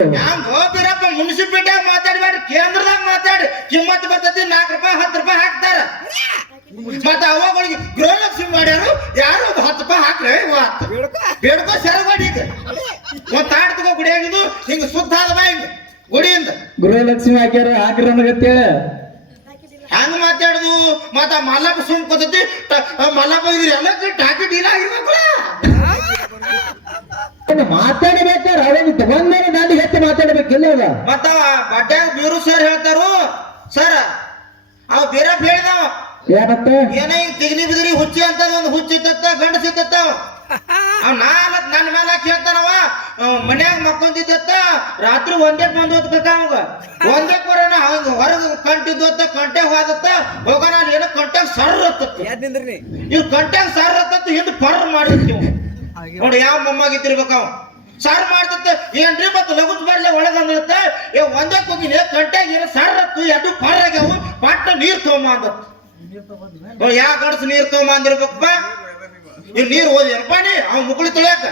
ಹೋಗ್ಬಿರಪ್ಪ ಮುನ್ಸಿಪಾಲ್ಟಿಯಾಗ ಮಾತಾಡ್ಬೇಡ್ರಿ ಕೇಂದ್ರದಾಗ ಮಾತಾಡಿ. ಕಿಮ್ಮತ್ ಬರ್ತೈತಿ ನಾಲ್ಕು ರೂಪಾಯಿ ಹತ್ತು ರೂಪಾಯಿ ಹಾಕ್ತಾರ. ಮತ್ತ ಅವಾಗಳಿಗೆ ಗೃಹಲಕ್ಷ್ಮಿ ಮಾಡ್ಯಾರು ಯಾರು ಒಂದು ಹತ್ತು ರೂಪಾಯಿ ಹಾಕ್ರೆ? ಹತ್ತು. ಬೇಡ್ಕೋ. ಸರಗೋಡಿ ಈಗ. ಒಂದ್ ತಾಡ್ ತಗೋ ಗುಡಿಯಾಗಿದ್ದು ಹಿಂಗ ಸುತ್ತ ಆದ ಬಾ ಹಿಂಗ ಗುಡಿಯಿಂದ. ಗೃಹಲಕ್ಷ್ಮಿ ಹಾಕ್ಯಾರ ಹಾಕ್ರಿ ನನಗತ್ತೆ ಹಂಗ ಮಾತಾಡುದು? ಮತ್ತ ಮಲ್ಲಪ್ಪ ಸುಮ್ ಕೂತೈತಿ ಮಲ್ಲಪ್ಪ ಇದ್ರಿ ಎಲ್ಲ ಟಾಕಿ ಡೀಲ್ ಆಗಿರ್ಬೇಕಲ್ಲ. ಮಾತಾಡಬೇಕಾರ ಅವಾಗ ತಗೊಂಡ್ಮೇಲೆ ನಾನು ಹೆಚ್ಚು ಮಾತಾಡಬೇಕಿಲ್ಲ ಅದ? ಮತ್ತ ಬಡ್ಡ್ಯಾಗ ಬೀರು ಸರ್ ಹೇಳ್ತಾರು ಸರ್ ಅವ್ ಬೇರೆ ಹೇಳಿದವ ಏನತ್ತ ಏನ ತಿಗ್ನಿ ಬಿದ್ರಿ ಹುಚ್ಚಿ ಅಂತ ಒಂದು ಹುಚ್ಚಿ ಇದ್ದತ್ತ ಗಂಡ ಸಿತ್ತ ಅವ್ ನಾನ ನನ್ನ ಮೇಲೆ ಕೇಳ್ತಾನವ ಮನ್ಯಾಗ ಮಕ್ಕೊಂದಿದ್ದತ್ತ ರಾತ್ರಿ ಒಂದೇ ಬಂದು ಹೋದ್ಬೇಕ ಅವಾಗ. ಒಂದೇ ಕೊರೋನ ಅವಾಗ ಹೊರಗ ಕಂಟಿದ್ದತ್ತ ಕಂಟೆ ಹೋದತ್ತ ಹೋಗೋಣ ನಾನು ಏನೋ ಕಂಟ್ಯಾಗ ಸರ್ ಹತ್ತತ್ತು ಇವ್ ಕಂಟ್ಯಾಗ ಸರ್ ಹತ್ತತ್ತು ಹಿಂದ್ ಪರ್ ಮಾಡಿರ್ತೀವಿ. ನೋಡಿ ಯಾವ ಮೊಮ್ಮಾಗಿತ್ತಿರ್ಬೇಕ ಅವ ಸಾರ್ ಮಾಡ್ತತ್ತ. ಏನ್ರಿ ಮತ್ತೆ ಲಘು ಬರ್ಲೆ ಒಳಗ ಅಂದತ್ತ ಏ ಒಂದೇ ಹೋಗಿನಿ ಕಂಟ್ಯಾಗ ಏನ ಸರ್ ಹತ್ತು ಎರಡು ಪಾರಾಗ್ಯಾವು ಆಗ್ಯಾವು. ಪಟ್ಟ ನೀರ್ ತಗೊಂಬ ಅಂದ ಯಾವ ಗಡ್ಸ್ ನೀರ್ ತಗೊಂಬ ಅಂದಿರ್ಬೇಕಪ್ಪ ಇವ್ ನೀರ್ ಓದಿಯಪ್ಪ ನೀ? ಅವ್ ಮುಗುಳಿ ತೊಳ್ಯಾಕ.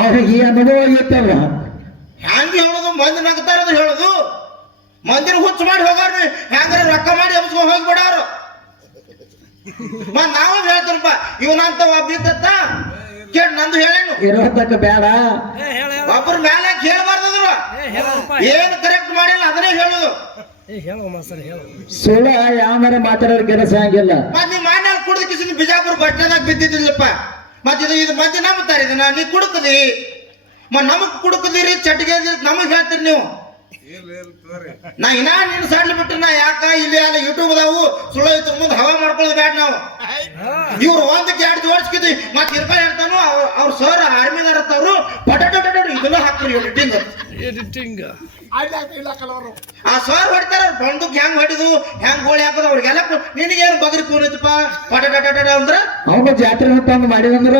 ಅವ್ರಿಗೆ ಅನುಭವ ಐತಲ್ಲ ಹ್ಯಾಂಗ ಹೇಳೋದು? ಮಂದಿ ನಗ್ತಾರ ಹೇಳೋದು. ಮಂದಿರ ಹುಚ್ಚ ಮಾಡಿ ಹೋಗಾರ್ರಿ. ಹ್ಯಾಂಗಾರ ರೊಕ್ಕ ಮಾಡಿ ಎಬ್ಸ್ಕೊಂಡ್ ಹೋಗ್ಬಿಡಾರು. ಮತ್ ನಾವು ಹೇಳ್ತೀನಪ್ಪ ಇವನಂತ ಒಬ್ಬ ಇದ್ದತ್ತ ಕೇಳಿ ನಂದು ಹೇಳೇನು? ಇರೋತಕ್ಕ ಬೇಡ. ಒಬ್ಬರ ಮೇಲೆ ಕೇಳಬಾರ್ದ್ರು ಏನು ಕರೆಕ್ಟ್ ಮಾಡಿಲ್ಲ ಅದನ್ನೇ ಹೇಳುದು. ಸುಳ್ಳ ಯಾವನಾರ ಮಾತಾಡೋರ್ ಕೆಲಸ ಆಗಿಲ್ಲ ಮತ್ ಕುಡ್ದ ಕಿಸಿನ ಬಿಜಾಪುರ ಬಟ್ಟೆದಾಗ ಬಿದ್ದಿದ್ದಿಲ್ಲಪ್ಪ. ಮತ್ ಇದು ಇದು ಮಂದಿ ನಂಬುತ್ತಾರೆ ಇದನ್ನ. ನೀ ಕುಡುಕದಿ. ಮ ನಮಗ್ ಕುಡುಕದಿರಿ ಚಟ್ಗೆ ನಮಗ್ ಹೇಳ್ತೀರಿ ನೀವು. ನಾ ಇನ್ನ ನಿನ್ನ ಸಣ್ಣ ಬಿಟ್ಟು ನಾ ಯಾಕ ಇಲ್ಲಿ ಅಲ್ಲ ಯೂಟ್ಯೂಬ್ ಅದಾವು ಸುಳ್ಳು ಇದ್ರ ಮುಂದೆ ಹವಾ ಮಾಡ್ಕೊಳ್ಳೋದು ಬ್ಯಾಡ ನಾವು. ಇವ್ರು ಒಂದಕ್ಕೆ ಎರಡು ಜೋಡಿಸ್ಕಿದ್ವಿ ಮತ್ತೆ ಇರ್ಕೊಂಡು ಹೇಳ್ತಾನು ಅವ್ರ- ಅವ್ರ ಸರ್ ಆರ್ಮಿದಾರ ಅವರು ಪಟಟ ಇದನ್ನ ಹಾಕ್ತಾರೆ ಎಡಿಟಿಂಗ್ ಎಡಿಟಿಂಗ್ ಆ ಸರ್ ಹೊಡಿತಾರ ಬಂದಕ್ ಹೆಂಗ್ ಹೊಡಿದು ಹೆಂಗ್ ಗೋಳಿ ಹಾಕೋದು ಅವ್ರಿಗೆಲ್ಲ ನಿನಗೇನು ಬಗರಿ ಕೂರಿತಪ್ಪ ಪಟಟ ಅಂದ್ರ? ಅವನು ಜಾತ್ರೆ ತಂದು ಮಾಡಿದಂದ್ರ.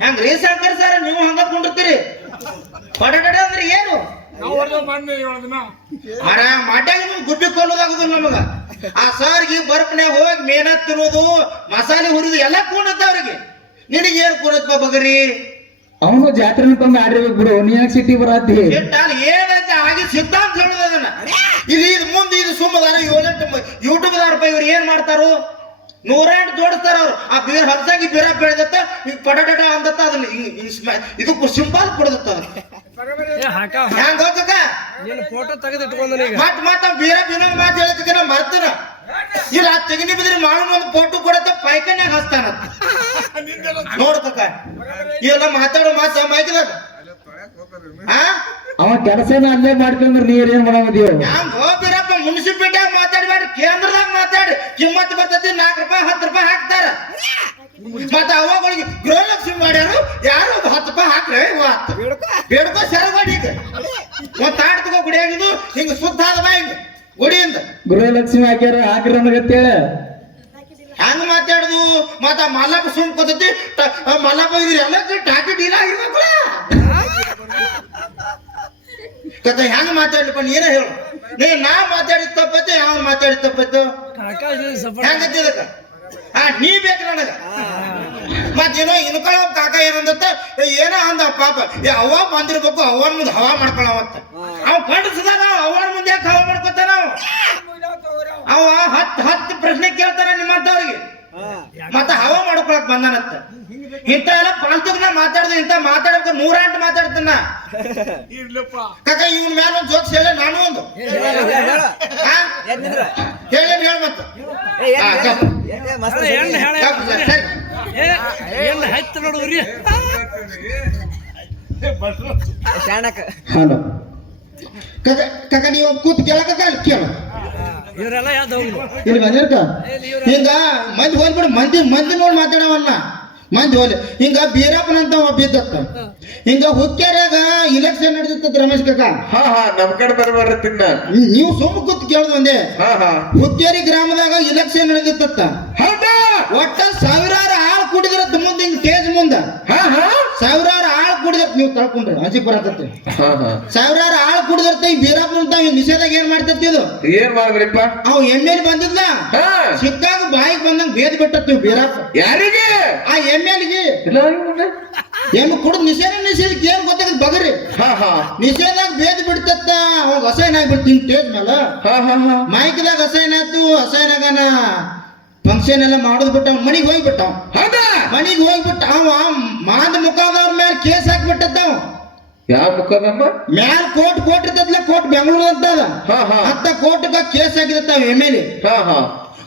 ಹೆಂಗ್ ರೀ ಹಾಕ್ತಾರ ಸರ್ ನೀವು ಹಂಗ ಕುಂಡಿರ್ತೀರಿ. ಪಟಟ ಅಂದ್ರೆ ಏನು? ಅರ ಮಾಡ್ಯಾಗ ನಿಮ್ಗೆ ಗುಬ್ಬಿ ಕೊಲ್ಲೋದಾಗುದಿಲ್ಲ ನಮಗ. ಆ ಸರ್ಗೆ ಬರ್ಪನೆ ಹೋಗಿ ಮೇನ ತಿನ್ನೋದು ಮಸಾಲೆ ಹುರಿದು ಎಲ್ಲ ಕೂಡ ಅವ್ರಿಗೆ. ನಿನಗೇನು ಕೂನತ್ಪ ಬಗರಿ? ಅವನು ಜಾತ್ರೆ ತಂದು ಆಡಿರ್ಬೇಕು ಬಿಡು ನೀ ಸಿಟಿ ಬರತ್ತಿ ಅಲ್ಲಿ ಏನೈತೆ ಆಗಿ ಸಿದ್ಧಾಂತ ಹೇಳುದು ಅದನ್ನ. ಇದು ಇದು ಮುಂದೆ ಇದು ಸುಮ್ಮದಾರ ಏಳೆಂಟು ಯೂಟ್ಯೂಬ್ ದಾರ ಇವ್ರು ಏನ್ ಮಾಡ್ತಾರು? ನೂರೆಂಟು ಜೋಡಿಸ್ತಾರ ಅವ್ರು. ಆ ಬೀರ್ ಹಲ್ಸಾಗಿ ಬೀರ ಬೆಳೆದತ್ತ ಈಗ ಪಟಟ ಅಂದತ್ತ ಅದನ್ನ ಇದು ಸಿಂಬಲ್ ಕೊಡದತ್ತ ಅದನ್ನ ಹಾಕ ಹ್ಯಾಂಗ ಹೋಗಕ್ಕ ನೀನು ಫೋಟೋ ತೆಗೆದು ಇಟ್ಕೊಂಡನ ಈಗ. ಮತ್ ಮತ್ತ ಬೇರೆ ಮಾತು ಹೇಳಕ್ಕೆ ನಾ ಮರ್ತನ. ಇಲ್ಲ ಆ ತೆಗಿನಿ ಬಿದ್ರಿ ಮಾಡು ಒಂದು ಫೋಟೋ ಕೊಡತ್ತ ಪೈಕನ್ಯಾಗ ಹಸ್ತಾನ ನೋಡ್ತಕ ಇವೆಲ್ಲ ಮಾತಾಡೋ ಮಾತು ಅವ ಕೆಲಸನ ಅಲ್ಲೇ ಮಾಡ್ಕೊಂಡ್ರೆ ನೀರ್ ಏನ್ ಮಾಡಮದೀವ ಹಂಗ ಹೋಗಿರಪ್ಪ ಮುನ್ಸಿಪಾಲ್ಟಿಯಾಗ ಕೇಂದ್ರದಾಗ ಮಾತಾಡಿ. ಕಿಮ್ಮತ್ ಬರ್ತೈತಿ ನಾಲ್ಕು ರೂಪಾಯಿ ಹತ್ತು ರೂಪಾಯಿ ಹಾಕ್ತಾರ. ಮತ್ತ ಅವಾಗ ಮಾಡ್ಯಾರು ಯಾರು ಒಂದು ಹತ್ತು ರೂಪಾಯಿ ಹಾಕ್ರೆ ಹತ್ತು ಬೇಡ್ಕೋ ಸರಗೋಡಿ ಈಗ ಆಡ್ತಕೋ ಗುಡಿ ತಗೋ ಗುಡಿಯಾಗಿದ್ದು ಹಿಂಗ ಶುದ್ಧ ಆದ ಬಾ ಹಿಂಗ. ಗುಡಿಯಿಂದ. ಗೃಹಲಕ್ಷ್ಮಿ ಹಾಕ್ಯಾರ ಹಾಕ್ರಿ ನನಗತ್ತೇಳ ಹಂಗ ಮಾತಾಡುದು. ಮತ್ತ ಮಲ್ಲಪ್ಪ ಸುಮ್ ಕೂತೈತಿ ಮಲ್ಲಪ್ಪ ಇದ್ರಿ ಎಲ್ಲ ಟಾಕಿ ಡೀಲ್ ಆಗಿರ್ಬೇಕಲ್ಲ ಕತೆ ಹೆಂಗ ಮಾತಾಡ್ಲಿಪ್ಪ ನೀನ ಹೇಳು. ನೀ ನಾ ಮಾತಾಡಿದ ತಪ್ಪತ್ತೆ ಯಾವ ಮಾತಾಡಿದ ತಪ್ಪತ್ತು ಹೆಂಗ ಹಾ ನೀ ಬೇಕು ನನಗ. ಮತ್ತೇನೋ ಇನ್ಕೊಳ್ಳೋ ಕಾಕ ಏನಂದತ್ತ ಏನೋ ಅಂದ ಪಾಪ. ಏ ಅವ್ವ ಬಂದಿರ್ಬೇಕು ಅವ್ವನ ಮುಂದೆ ಹವಾ ಮಾಡ್ಕೊಳವತ್ತ. ಅವ ಗಂಡಸದಾಗ ಅವ್ವನ ಮುಂದೆ ಯಾಕೆ ಹವಾ ಮಾಡ್ಕೊತಾನ ಅವ ಅವ ಹತ್ತು ಹತ್ತು ಪ್ರಶ್ನೆ ನಿಮ್ಮ ನಿಮ್ಮಂತವ್ರಿಗೆ ಮತ್ತ ಹವಾ ಮಾಡ್ಕೊಳಕ್ ಬಂದಾನತ್ತ ಇಂತ ಎಲ್ಲ ಪಾಲ್ತುಗ್ ನಾ ಮಾತಾಡ್ದೆ ಇಂಥ ಮಾತಾಡಕ ನೂರಾಂಟ್ ಮಾತಾಡ್ತಾನ. ಕಾಕ ಇವನ್ ಮ್ಯಾಲ ಒಂದ್ ಜೋಕ್ಸ್ ಹೇಳ ನಾನು ಒಂದು. ಹಾ? ಹೇಳೇನ್ ಹೇಳ ಮತ್ತ. ಹಲೋ. ಕಾಕ ನೀವು ಕೂತ್ ಕೇಳಕ ಕೇಳು. ಇವರೆಲ್ಲ ಯಾವ್ದು ಹೋಗ್ಲಿ ಇಲ್ಲಿ ಬಂದಿರ್ಕ ಹಿಂಗ ಮಂದಿ ಹೋಲ್ಬಿಡು ಮಂದಿ ಮಂದಿ ನೋಡಿ ಮಾತಾಡವನ್ನ ಮಂದಿ ಹೋಲಿ ಹಿಂಗ ಬೀರಪ್ಪನಂತ ಒಬ್ಬ ಇದ್ದತ್ತ. ಹಿಂಗ ಹುಕ್ಕೇರ್ಯಾಗ ಇಲೆಕ್ಷನ್ ನಡೆದಿತ್ತ ರಮೇಶ್ ಕಾಕ. ಹಾ ಹಾ ನಮ್ ಕಡೆ ಬರ್ಬಾರ್ದು ತಿನ್ನ. ನೀವು ಸುಮ್ಮ ಕೂತ್ ಕೇಳ್ದು ಒಂದೇ. ಹಾ ಹಾ. ಹುಕ್ಕೇರಿ ಗ್ರಾಮದಾಗ ಇಲೆಕ್ಷನ್ ನಡೆದಿತ್ತ ಒಟ್ಟ ಸಾವಿರಾರು ಆಳ್ ಕೂಡಿದ್ರತ್ತ ಮುಂದೆ ಹಿಂಗ್ ಸ್ಟೇಜ್ ಮುಂದ. ಹಾ ಹಾ. ಸಾವಿರಾರು ಆಳ್ ಕೂಡಿದತ್ ನೀವು ತಳ್ಕೊಂಡ್ರಿ ಅಂಜಿಕ್ ಬರತೈತಿ ಹಾ ಹಾ. ಸಾವಿರಾರು ಆಳ್ ಕೂಡಿದರ್ತ ಈ ಬೀರಾಪುರ ಅಂತ ನಿಷೇಧಾಗ ಏನ್ ಮಾಡ್ತಿರ್ತಿ ಇದು? ಏನ್ ಮಾಡಿದ್ರಿಪ್ಪ ಅವ್ ಎಮ್ಮೆ ಬಂದಿದ್ದ ಸಿಕ್ಕಾಗ ಬಾಯಿಗೆ ಬಂದಂಗ ಬೇದ್ ಬಿಟ್ಟತ್ ನೀವು ಬೀರಪ್ಪ ಯಾರಿಗೆ? ಆ ಎಮ್ಮೆಲ್ಗೆ? ಏನು ಕುಡಿದ್ ನಿಷೇಧ ನಿಷೇಧಕ್ಕೆ ಏನ್ ಗೊತ್ತಾಗ ಬಗರಿ. ಹಾ ಹಾ. ನಿಷೇಧಾಗ ಬೇದ್ ಬಿಡ್ತತ್ತ ಅವಾಗ ಅಸಹನ ಆಗ್ಬಿಡ್ತೀನಿ ಸ್ಟೇಜ್ ಮೇಲೆ ಹಾ ಹಾ ಹಾ. ಮೈಕ್ದಾಗ ಅಸಹನ ಆಯ್ತು? ಅಸಹ್ಯನಾಗನ ಫಂಕ್ಷನ್ ಎಲ್ಲ ಮಾಡೋದು ಬಿಟ್ಟ ಮನಿಗೆ ಹೋಗ್ಬಿಟ್ಟ ಹೌದಾ? ಮನಿಗೆ ಹೋಗ್ಬಿಟ್ಟ ಅವ ಮಾದ ಮುಖದವ್ರ ಮೇಲೆ ಕೇಸ್ ಹಾಕ್ಬಿಟ್ಟದ್ದ ಅವ ಯಾವ ಮುಖದಮ್ಮ ಮ್ಯಾಲ ಕೋರ್ಟ್ ಕೋರ್ಟ್ ಇರ್ತದ್ಲ ಕೋರ್ಟ್ ಬೆಂಗಳೂರು ಅಂತ ಅದ ಹಾ ಹಾ. ಹತ್ತ ಕೋರ್ಟ್ಗ ಕೇಸ್ ಹಾಕಿದತ್ತ ಅವ ಎಂ ಎಲ್ ಎ. ಹಾ ಹಾ.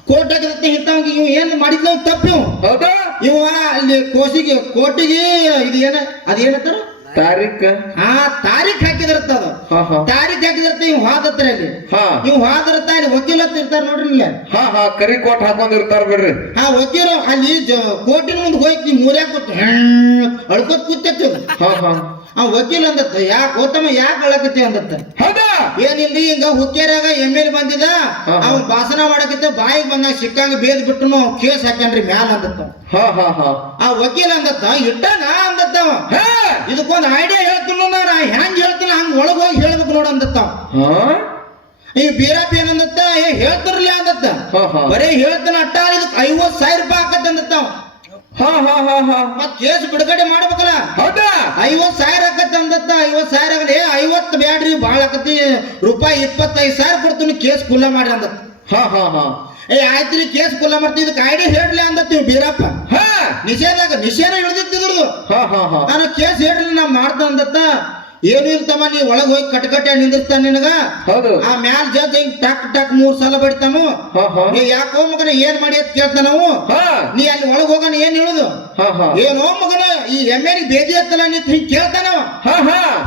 ಕೋರ್ಟ್ ಹಾಕಿದತ್ತ ಇಂಥವ್ ಇವ್ ಏನ್ ಮಾಡಿದ್ಲ ತಪ್ಪು. ಇವ್ ಹೌದಾ? ಇವ ಅಲ್ಲಿ ಕೋಸಿಗೆ ಕೋರ್ಟಿಗೆ ಇದು ಏನ ಅದೇನತ್ತಾರ ತಾರೀಖ್? ಹಾ ತಾರೀಖ್ ಹಾಕಿದಿರತ್ತ ಅದು. ತಾರೀಖ್ ಹಾಕಿದಿರತ್ತ ಇವ್ ಹಾದತ್ರ ಅಲ್ಲಿ. ಹಾ. ಇವ್ ಹಾದಿರತ್ತ ಅಲ್ಲಿ ವಕೀಲ ಅಂತ ಇರ್ತಾರ ನೋಡ್ರಿ ಇಲ್ಲ. ಹಾ ಹಾ ಕರಿ ಕೋಟ್ ಹಾಕೊಂಡಿರ್ತಾರ ಬಿಡ್ರಿ. ಹಾ ವಕೀಲ ಅಲ್ಲಿ ಕೋಟಿನ ಮುಂದೆ ಹೋಗಿ ನೀ ಮೂರ್ಯಾಗ ಕೂತ್ ಅಳ್ಕೋತ್ ಕೂತೈತಿ. ಹಾ ಹಾ. ಆ ವಕೀಲ ಅಂದತ್ತ ಯಾಕೆ ಗೌತಮ ಯಾಕೆ ಅಳಕತ್ತಿ ಅಂದತ್ತ? ಹೌದಾ? ಏನಿಲ್ರಿ ಹಿಂಗ ಹುಕ್ಕೇರಾಗ ಎಂ ಎಲ್ ಬಂದಿದ. ಅವ್ ಭಾಷಣ ಮಾಡಕತ್ತ ಬಾಯಿಗೆ ಬಂದಾಗ ಸಿಕ್ಕಂಗ ಬೇದ್ ಬಿಟ್ಟು ಕೇಸ್ ಹಾಕ್ಯಾನ್ರಿ ಮ್ಯಾಲ ಅಂದತ್ತ. ಹಾ ಹಾ ಹಾ. ಆ ವಕೀಲ ಅಂದತ್ತ ಇಟ್ಟನ ಅಂದತ್ತ ಅವ. ಇದಕ್ಕೊಂದು ಐಡಿಯಾ ಹೇಳ್ತೀನಿ ನಾ ಹೆಂಗ್ ಹೇಳ್ತೀನಿ ಹಂಗ ಒಳಗ್ ಹೋಗಿ ಹೇಳ್ಬೇಕು ನೋಡ ಅಂದತ್ತ ಅವ. ಹಾ? ಈ ಬೀರಪ್ಪ ಏನಂದತ್ತ ಏ ಹೇಳ್ತಿರ್ಲಿ ಅಂದತ್ತ. ಬರೇ ಹೇಳ್ತಾನ ಅಟ್ಟ ಇದಕ್ ಐವತ್ ಸಾವಿರ ರೂಪಾಯಿ ಆಕತ್ತ ಅಂದತ್ತವ ಹಾ ಹಾ ಹಾ ಹಾ. ಮತ್ ಕೇಸ್ ಬಿಡುಗಡೆ ಮಾಡ್ಬೇಕಲ್ಲ. ಹೌದಾ? ಐವತ್ ಸಾವಿರ ಆಕತ್ತ ಅಂದತ್ತ. ಐವತ್ ಸಾವಿರ ಆಗಲಿ ಐವತ್ ಬ್ಯಾಡ್ರಿ ಬಾಳ ಆಕತಿ ರೂಪಾಯಿ ಇಪ್ಪತ್ತೈದು ಸಾವಿರ ಕೊಡ್ತೀನಿ ಕೇಸ್ ಕುಲ್ಲ ಮಾಡ್ರಿ ಅಂದತ್ತ. ಹಾ ಹಾ ಹಾ. ಏ ಆಯ್ತ್ರಿ ಕೇಸ್ ಕುಲ್ಲ ಮಾಡ್ತೀವಿ ಇದಕ್ಕೆ ಐಡಿಯಾ ಹೇಳ್ಲಿ ಅಂದತ್ತೀವಿ ಬೀರಪ್ಪ. ಹಾ. ನಿಷೇಧಾಗ ನಿಷೇಧ ಹಿಡಿದಿತ್ತಿದ್ರದು ಹಾ ಹಾ ಹಾ. ನಾನು ಕೇಸ್ ಹೇಳಿ ನಾ ಮಾಡ್ತಾ ಅಂದತ್ತ. ಏನು ಇರ್ತಮ್ಮ ನೀ ಒಳಗ್ ಹೋಗಿ ಕಟ್ಕಟ್ಟೆ ನಿಂದಿರ್ತಾನ ನಿನಗ? ಹೌದು. ಆ ಮ್ಯಾಲ್ ಜೊತೆ ಹಿಂಗ್ ಟಕ್ ಟಕ್ ಮೂರ್ ಸಲ ಬಡಿತಾನು. ನೀ ಯಾಕೋ ಮಗನ ಏನ್ ಮಾಡಿ ಅಂತ ಕೇಳ್ತಾನವು ಹಾ. ನೀ ಅಲ್ಲಿ ಒಳಗ್ ಹೋಗೋಣ ಏನ್ ಹೇಳುದು? ಏನೋ ಮಗನ ಈ ಎಮ್ಮೆ ಬೇದಿ ಹತ್ತಲ್ಲ ನೀ ಹಿಂಗ್ ಕೇಳ್ತಾನ?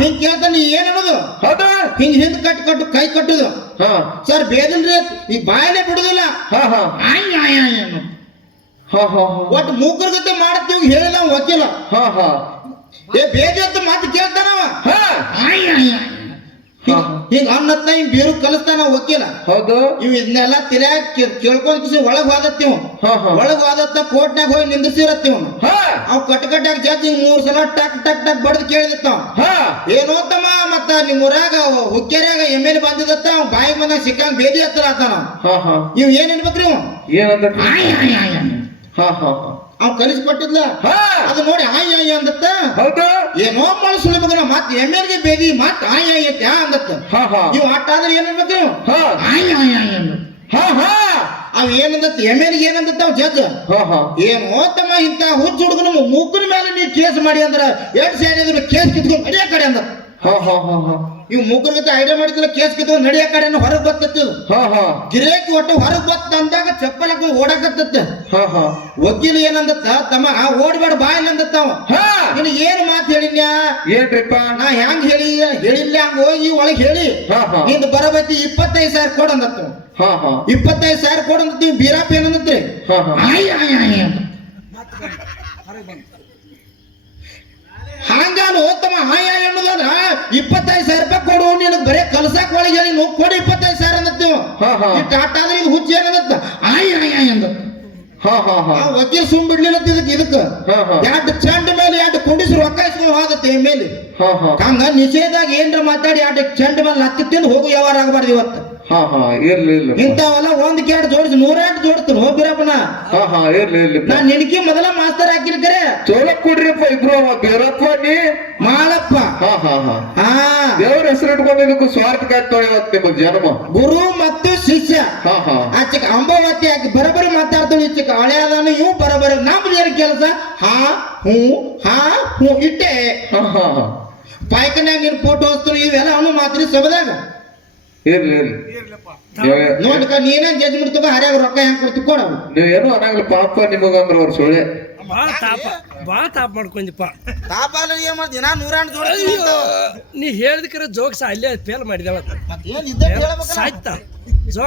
ಹಿಂಗ್ ಕೇಳ್ತಾನ ನೀ ಏನ್ ಹೇಳುದು? ಹೌದಾ. ಹಿಂಗ್ ಹಿಂದ್ ಕಟ್ ಕಟ್ಟು ಕೈ ಕಟ್ಟುದು. ಹಾ. ಸರ್ ಬೇದಿಲ್ರಿ ಈ ಬಾಯಲ್ಲೇ ಬಿಡುದಿಲ್ಲ. ಒಟ್ ಮೂಕರ್ ಮೂಕರ್ಗತೆ ಮಾಡ್ತೀವಿ ಹೇಳಿಲ್ಲ ಅವ ವಕೀಲ ಹಾ ಹಾ. ಏ ಬೇದಿ ಅಂತ ಮಾತು ಕೇಳ್ತಾನ. ಹಿಂಗ್- ಬೇರು ಅನ್ನತ್ನ ಹಿಂಗ್ ಬೇರು ಕಲಿಸ್ತಾನ ವಕೀಲ. ಹೌದು. ಇವ್ ಇದನ್ನೆಲ್ಲ ತಿರ್ಯಾಗ ಕೇಳ್ಕೊಂಡ್ ಕಿಸಿ ಒಳಗ್ ಹೋದತ್ತೀವ್ ಒಳಗ್ ಹೋದತ್ತ ಕೋರ್ಟ್ನಾಗ ಹೋಗಿ ನಿಂದಿಸಿರತ್ತೀವ್ ಹಾ. ಅವ್ ಕಟ್ಕಟ್ಟಾಗ ಜಡ್ಜ್ ಹಿಂಗ್ ಮೂರ್ ಸಲ ಟಕ್ ಟಕ್ ಟಕ್ ಬಡ್ದು ಕೇಳಿದತ್ತ ಹಾ. ಏನೋ ತಮ್ಮ ಮತ್ತ ನಿಮ್ ಊರಾಗ ಹುಕ್ಕೇರಿಯಾಗ ಎಂ ಎಲ್ ಬಂದಿದತ್ತ ಅವ್ ಬಾಯಿ ಬಂದಾಗ ಸಿಕ್ಕಂಗ್ ಬೇದಿ ಹತ್ತಿರ ಆತನ ಇವ್ ಏನ್ ಅನ್ಬೇಕ್ರಿ ಇವ್? ಏನಂದ ಅವ್ ಕಲಿಸಿ ಕೊಟ್ಟಿದ್ಲ ಅದು ನೋಡಿ ಆಯ್ ಆಯ್ ಅಂದತ್ತ? ಏನೋ ಮಳಸುಳಿ ಮಗನ ಮತ್ ಎಲ್ಗೆ ಬೇದಿ ಮತ್ ಆಯ್ ಆಯ್ ಐತೆ ಅಂದತ್ತ. ಹಾ ಹಾ. ಇವ್ ಆಟ ಆದ್ರೆ ಏನ್ ಅನ್ಬೇಕು? ಆಯ್ ಆಯ್ ಆಯ್ ಅಂದ ಹಾ ಅವ ಅವ್ ಏನಂದತ್ತ ಎಂ ಎಲ್ಗೆ ಏನಂದತ್ತ ಅವ್ ಜಜ್ ಹಾ ಹಾ. ಏನು ತಮ್ಮ ಇಂತ ಹುಚ್ಚ ಹುಡುಗನ ಮೂಕನ ಮೇಲೆ ನೀ ಕೇಸ್ ಮಾಡಿ ಅಂದ್ರ ಎರಡ್ ಸೈಡ್ ಕೇಸ್ ಕಿತ್ಕೊಂಡು ಅದೇ ಕಡೆ ಅಂದ. ಹಾ ಹಾ ಹಾ ಹಾ. ಇವ್ ಮೂಕರ ಜೊತೆ ಐಡಿಯಾ ಮಾಡಿದ್ರೆ ಕೇಸ್ ಕಿತ್ತು ನಡಿಯ ಕಡೆ ಹೊರಗೆ ಬರ್ತೈತಿ ಹಾ ಹಾ. ಗಿರೇಕಿ ಒಟ್ಟು ಹೊರಗ್ ಬತ್ತ ಅಂದಾಗ ಚಪ್ಪಲ್ ಹಾಕೊಂಡು ಓಡಾಕತ್ತ ಹಾ ಹಾ. ವಕೀಲ ಏನಂದತ್ತ ತಮ್ಮ ಓಡ್ಬೇಡ ಬಾಯಿಲ್ ಅಂದತ್ತವ ಅವ. ಹಾ. ನಿನ್ ಏನ್ ಮಾತು ಹೇಳಿನ್ಯಾ ಏನ್ರಿಪ್ಪ? ನಾ ಹೆಂಗ್ ಹೇಳಿ ಹೇಳಿಲ್ಲ ಹಂಗ ಹೋಗಿ ಒಳಗ್ ಹೇಳಿ. ಹಾ ಹಾ. ನಿಂದ ಬರಬೈತಿ ಇಪ್ಪತ್ತೈದು ಸಾವಿರ ಕೊಡ ಅಂದತ್ತ ಅವ. ಹಾ ಹಾ. ಇಪ್ಪತ್ತೈದು ಸಾವಿರ ಕೊಡ್ ನೀವು ಬೀರಪ್ಪ ಏನಂದತ್ರಿ ಹಾ ಹಾ ಆಯ್ ಆಯ್ ಆಯ್ ಅಂತ ಹಂಗಾನು ತಮ್ಮ ಆಯ್ ಆಯ್ ಅನ್ನೋದಂದ್ರ ಇಪ್ಪತ್ತೈದು ಸಾವಿರ ರೂಪಾಯಿ ಕೊಡು ನಿನಗೆ ಬರೇ ಕಲ್ಸಾಕ್ ಒಳಗೆ ಹೇಳಿ ಕೊಡಿ ಕೊಡು ಇಪ್ಪತ್ತೈದು ಸಾವಿರ ಅನ್ನತ್ತೀವ ಈ ಟಾಟಾ ಅಂದ್ರೆ ಇದು ಹುಚ್ಚ ಏನಂದತ್ತ ಆಯ್ ಆಯ್ ಆಯ್ ಅಂದ ಸುಮ್ ಬಿಡ್ಲಿಲ್ಲ ಇದಕ್ಕೆ ಇದಕ್ಕ ಎರಡು ಚಂಡ ಮೇಲೆ ಎರಡು ಕುಂಡಿಸಿ ರೊಕ್ಕ ಇಸ್ಕೊಂಡು ಹೋದತ್ತೆ ಮೇಲೆ. ಹಂಗ ನಿಷೇಧಾಗ ಏನ್ರ ಮಾತಾಡಿ ಎರಡು ಚಂಡ ಮೇಲೆ ಹತ್ತಿ ತಿಂದು ಹೋಗು ಯಾವಾರ ಆಗಬಾರ್ದು ಇವತ್ತು. ಹಾ ಹಾ ಇರ್ಲಿ ಇರ್ಲಿ ಇಂಥವೆಲ್ಲ ಒಂದ್ ಕೆರಡು ಜೋಡಿಸಿ ನೂರೆಂಟು ಜೋಡಿಸ್ತಾರ ಹೋಗ್ಬಿರಪ್ಪನ ಹಾ ಹಾ ಇರ್ಲಿ ಇರ್ಲಿ ನಾ ನಿನಕಿ ಮೊದಲ ಮಾಸ್ತರ್ ಹಾಕಿನ ಕರೆ. ಚೋಲ ಕೊಡ್ರಿಪ್ಪ ಇಬ್ರು ಅವ ಬೇರಪ್ಪ ನೀ. ಮಾಳಪ್ಪ. ಹಾ ಹಾ ಹಾ. ಹಾ. ದೇವ್ರ ಹೆಸರು ಇಟ್ಕೊಂಡಿದ್ದಕ್ಕೂ ಸ್ವಾರ್ಥ ಕಾಯ್ತು ಇವತ್ತು ನಿಮಗ್ ಜನ್ಮ. ಗುರು ಮತ್ತು ಶಿಷ್ಯ. ಹಾ ಹಾ. ಆಚಕ ಅಂಬಾವತಿ ಆಕಿ ಬರಬರಿ ಮಾತಾಡ್ತಾಳೆ ಈಚಕ ಹಳೆಯದಾನು ಇವು ಬರಬರಿ. ನಮ್ದು ಏನು ಕೆಲಸ ಹಾ ಹ್ಞೂ ಹಾ ಹ್ಞೂ ಇಟ್ಟೆ. ಹಾ ಹಾ ಹಾ. ಪಾಯ್ಕನ್ಯಾಗ ನೀನು ಫೋಟೋ ಹಚ್ತಾನೆ ಇವೆಲ್ಲ ಅವನು ಮಾತ್ರ ಸಬದಾಗ ಇರ್ಲಿ ಇರ್ಲಿ. ನೋಡ್ಕ ನೀನೇ ಜಜ್ಮೆಂಟ್ ತಗೋ ಹರಿಯಾಗ ರೊಕ್ಕ ಹೆಂಗ್ ಕೊಡ್ತಿ ಕೊಡ ನೀವೇನು ಅನ್ನಂಗಿಲ್ಲ ಪಾಪ ನಿಮಗಂದ್ರ ಅವ್ರ ಸುಳ್ಳೆ. ಬಾಳ ತಾಪ ಬಾಳ ತಾಪ ತಾಪಾಲ ಏನ್ ಮಾಡ್ತಿ? ನಾ ನೂರಾಂಟ್ ಅಯ್ಯೋ ನೀ ಹೇಳಿದಕ್ರೆ ಜೋಕ್ಸ ಅಲ್ಲೇ ಫೇಲ್ ಮಾಡಿದೆ ಸಾಯ್ತ. ಜೋಕ್